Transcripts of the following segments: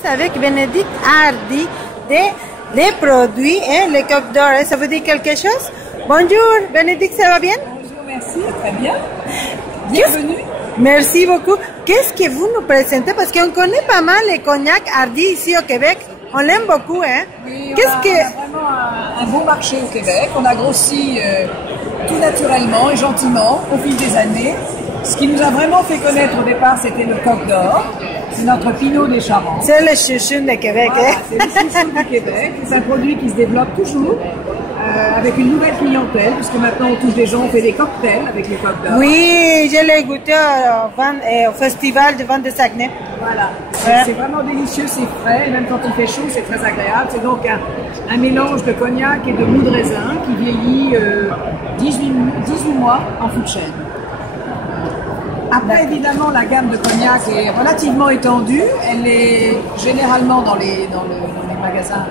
Avec Bénédicte Hardy des produits et les Côtes d'Or. Ça vous dit quelque chose? Bonjour, Bénédicte, ça va bien? Bonjour, merci, très bien. Bienvenue. Merci beaucoup. Qu'est-ce que vous nous présentez? Parce qu'on connaît pas mal les cognacs Hardy ici au Québec. On l'aime beaucoup, hein? Oui, on a vraiment un beau marché au Québec. On a grossi tout naturellement et gentiment au fil des années. Ce qui nous a vraiment fait connaître au départ, c'était le Côtes d'Or. C'est notre Pinot des Charentes. C'est le chouchou de Québec, voilà, hein? C'est le chouchou du Québec. C'est un produit qui se développe toujours avec une nouvelle clientèle, puisque maintenant on touche des gens, on fait des cocktails avec les Côtes d'Or. Oui, je l'ai goûté au festival de vente de Saguenay. Voilà, c'est vraiment délicieux, c'est frais, et même quand il fait chaud, c'est très agréable. C'est donc un mélange de cognac et de mou de raisin qui vieillit 18 mois en fût de chêne. Après, évidemment, la gamme de cognac est relativement étendue. Elle est généralement dans les magasins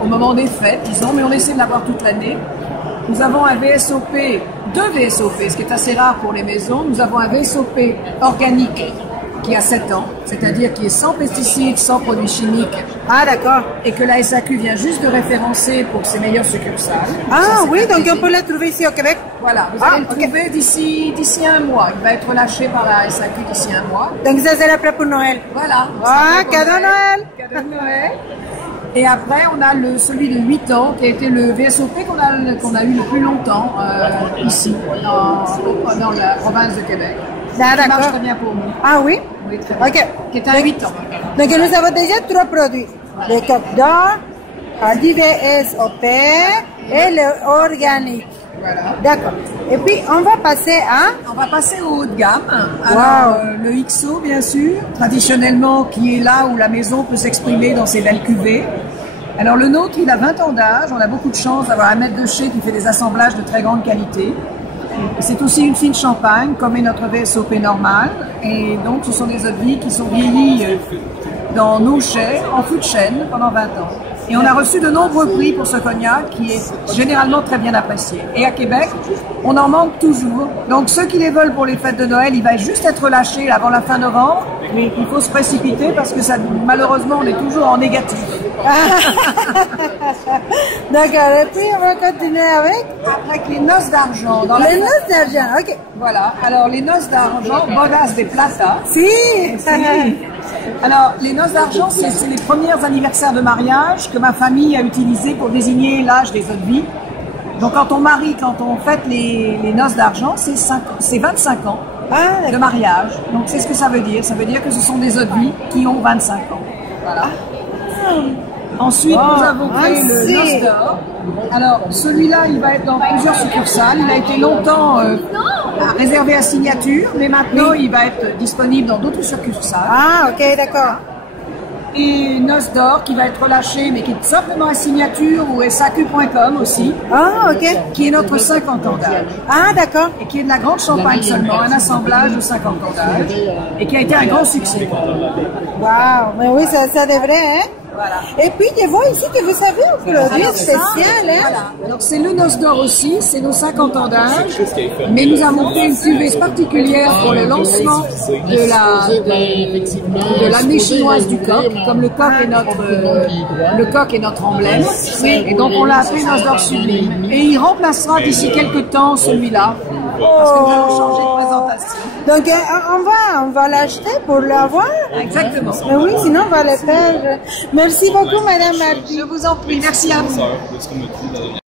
au moment des fêtes, disons, mais on essaie de l'avoir toute l'année. Nous avons un VSOP, deux VSOP, ce qui est assez rare pour les maisons. Nous avons un VSOP organique qui a 7 ans, c'est-à-dire qui est sans pesticides, sans produits chimiques. Ah, d'accord. Et que la SAQ vient juste de référencer pour ses meilleures succursales. Ah oui, donc on peut le trouver ici au Québec? Voilà, vous allez le trouver d'ici un mois. Il va être lâché par la SAQ d'ici un mois. Donc ça sera prêt pour Noël? Voilà. Ah, cadeau Noël! Cadeau Noël. Et après, on a celui de 8 ans qui a été le VSOP qu'on a eu le plus longtemps ici, dans la province de Québec. Ah, ça marche très bien pour nous. Ah oui? Oui, très bien. Ok. Qui est à 8 ans. Donc nous avons déjà 3 produits. Le Côtes d'Or, Hardy VSOP et le organique. Voilà. D'accord. Et puis on va passer à... On va passer au haut de gamme. Alors, le XO, bien sûr, traditionnellement, qui est là où la maison peut s'exprimer dans ses belles cuvées. Alors le nôtre, il a 20 ans d'âge. On a beaucoup de chance d'avoir un maître de chez qui fait des assemblages de très grande qualité. C'est aussi une fine champagne, comme est notre VSOP normal. Et donc, ce sont des eaux de vie qui sont vieillis dans nos chais, en fût de chêne, pendant 20 ans. Et on a reçu de nombreux prix pour ce cognac qui est généralement très bien apprécié. Et à Québec, on en manque toujours. Donc, ceux qui les veulent pour les fêtes de Noël, il va juste être lâché avant la fin novembre. Mais il faut se précipiter parce que ça, malheureusement, on est toujours en négatif. D'accord, et puis on va continuer avec les noces d'argent. Les noces d'argent, ok. Voilà, alors les noces d'argent, bodas de plata. Si. Alors, les noces d'argent, c'est les premiers anniversaires de mariage que ma famille a utilisés pour désigner l'âge des eaux de vie. Donc, quand on fête les noces d'argent, c'est 25 ans de mariage. Donc, c'est ce que ça veut dire. Ça veut dire que ce sont des eaux de vie qui ont 25 ans. Voilà. Ensuite, nous avons créé le noces d'or. Alors, celui-là, il va être dans plusieurs succursales. Il a été longtemps réservé à signature, mais maintenant, il va être disponible dans d'autres succursales. Ah, ok, d'accord. Et Noces d'or qui va être relâché, mais qui est simplement à signature ou SAQ.com aussi. Ah, ok. Qui est notre 50 ans d'âge. Ah, d'accord. Et qui est de la grande champagne seulement, un assemblage de 50 ans d'âge. Et qui a été un grand succès. Waouh, mais oui, ça devrait, hein? Voilà. Et puis, je vois ici que vous avez un produit spécial, hein? Voilà. Donc, c'est le Noces d'or aussi, c'est nos 50 ans d'âge. Mais nous avons fait une cuvée particulière pour le lancement de l'année chinoise du coq, comme le coq est notre emblème. Et donc, on l'a appelé Noces d'or sublime. Et il remplacera d'ici quelques temps celui-là. Parce que nous allons changer de présentation. Donc, on va l'acheter pour l'avoir? Exactement. Mais oui, sinon on va le faire. Merci beaucoup, Madame Hardy. Je vous en prie. Merci à vous.